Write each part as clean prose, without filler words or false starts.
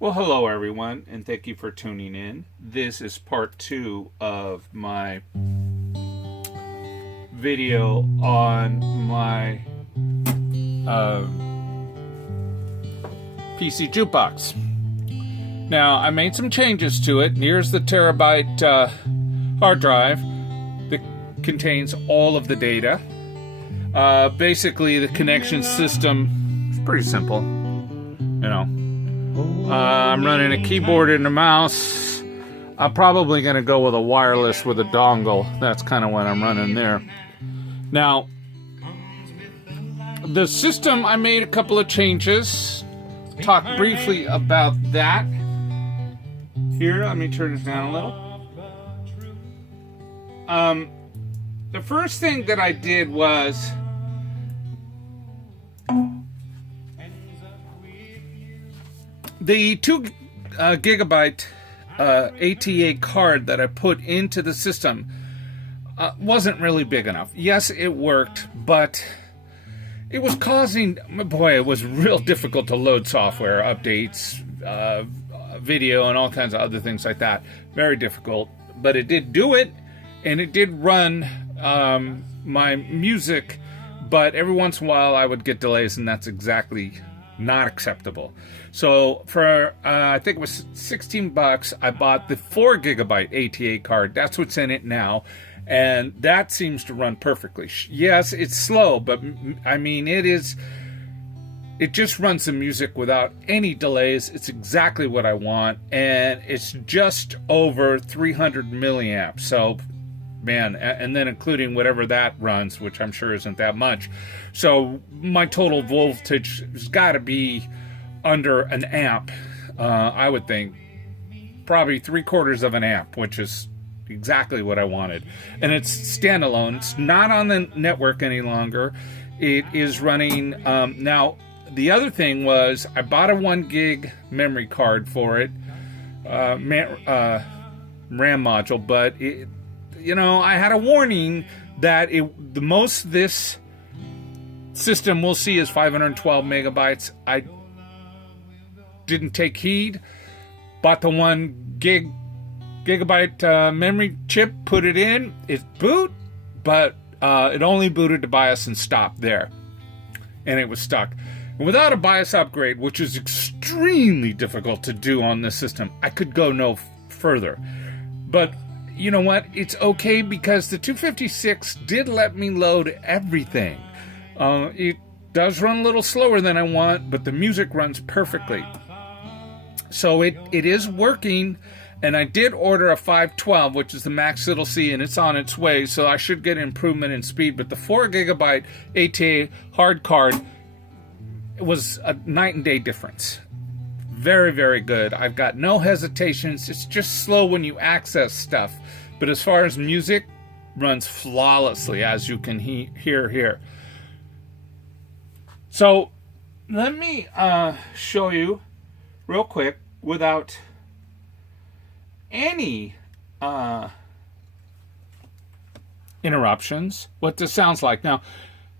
Well, hello everyone, and thank you for tuning in. This is part 2 of my video on my PC jukebox. Now, I made some changes to it. Here's the terabyte hard drive that contains all of the data. Basically, the connection system is pretty simple, I'm running a keyboard and a mouse. I'm probably going to go with a wireless with a dongle. That's kind of what I'm running there. Now, the system, I made a couple of changes. Talk briefly about that. Here, let me turn this down a little. The first thing that I did was the 2 gigabyte ATA card that I put into the system wasn't really big enough. Yes, it worked, but it was causing, boy, it was real difficult to load software updates, video, and all kinds of other things like that. Very difficult, but it did do it, and it did run my music, but every once in a while I would get delays, and that's exactly not acceptable. So for I think it was $16, I bought the 4 gigabyte ATA card. That's what's in it now, and that seems to run perfectly. Yes, it's slow, but I mean it just runs the music without any delays. It's exactly what I want, and it's just over 300 milliamps. So man, and then including whatever that runs, which I'm sure isn't that much. So my total voltage has got to be under an amp, I would think. Probably 3/4 of an amp, which is exactly what I wanted. And it's standalone. It's not on the network any longer. It is running, now, the other thing was I bought a 1 gig memory card for it, RAM module, but I had a warning that the most this system will see is 512 megabytes. I didn't take heed. Bought the 1 gigabyte memory chip, put it in. It boot, but it only booted to BIOS and stopped there, and it was stuck. And without a BIOS upgrade, which is extremely difficult to do on this system, I could go no further. But you know what? It's okay because the 256 did let me load everything. It does run a little slower than I want, but the music runs perfectly. So it is working, and I did order a 512, which is the max it'll see, and it's on its way, so I should get improvement in speed. But the 4 gigabyte ATA hard card was a night and day difference. Very, very good. I've got no hesitations. It's just slow when you access stuff. But as far as music, runs flawlessly, as you can hear here. So let me show you real quick without any interruptions what this sounds like. Now,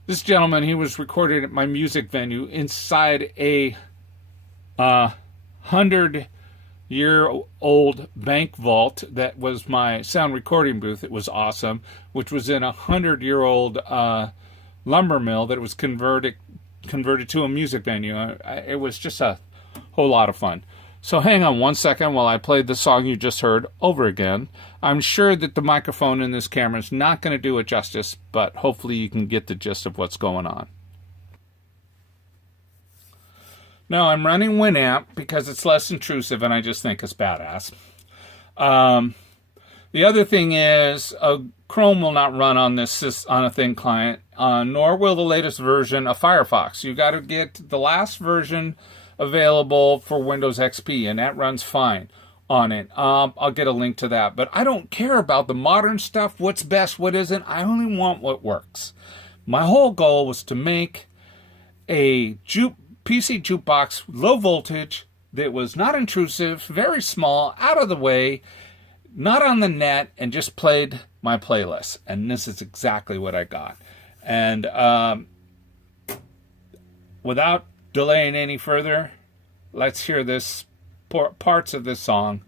this gentleman, he was recorded at my music venue inside a 100-year-old bank vault that was my sound recording booth. It was awesome, which was in a 100-year-old lumber mill that was converted to a music venue. It was just a whole lot of fun. So hang on one second while I play the song you just heard over again. I'm sure that the microphone in this camera is not going to do it justice, but hopefully you can get the gist of what's going on. Now, I'm running Winamp because it's less intrusive, and I just think it's badass. The other thing is, Chrome will not run on this on a thin client, nor will the latest version of Firefox. You got to get the last version available for Windows XP, and that runs fine on it. I'll get a link to that, but I don't care about the modern stuff, what's best, what isn't. I only want what works. My whole goal was to make a PC jukebox, low voltage, that was not intrusive, very small, out of the way, not on the net, and just played my playlist. And this is exactly what I got. And without delaying any further, let's hear this parts of this song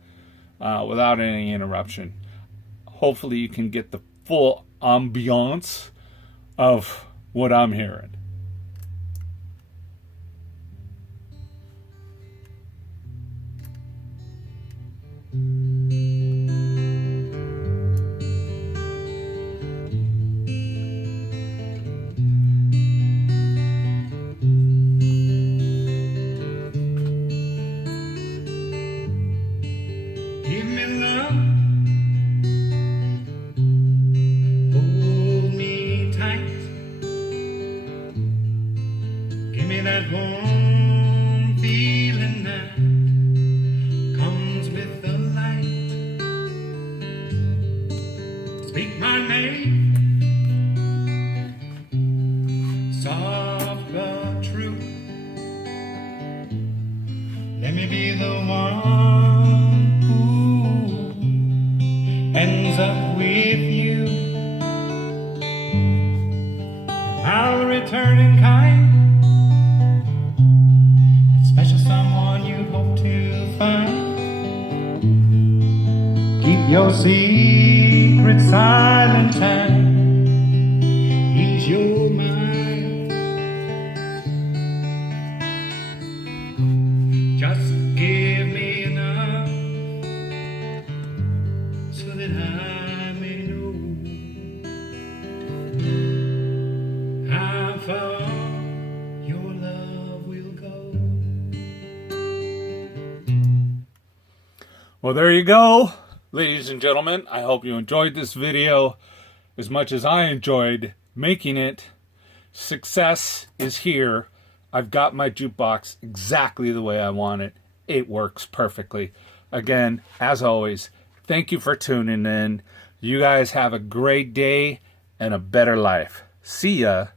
without any interruption. Hopefully you can get the full ambiance of what I'm hearing. Give me love, hold me tight. Give me that warm feeling that comes with the light. Speak my name, soft but true. Let me be the one who ends up with you. I'll return in kind, that special someone you hope to find. Keep your secret silent and ease your mind. Just give me enough so that I may know how far your love will go. Well, there you go, ladies and gentlemen. I hope you enjoyed this video as much as I enjoyed making it. Success is here. I've got my jukebox exactly the way I want it. It works perfectly. Again, as always, thank you for tuning in. You guys have a great day and a better life. See ya.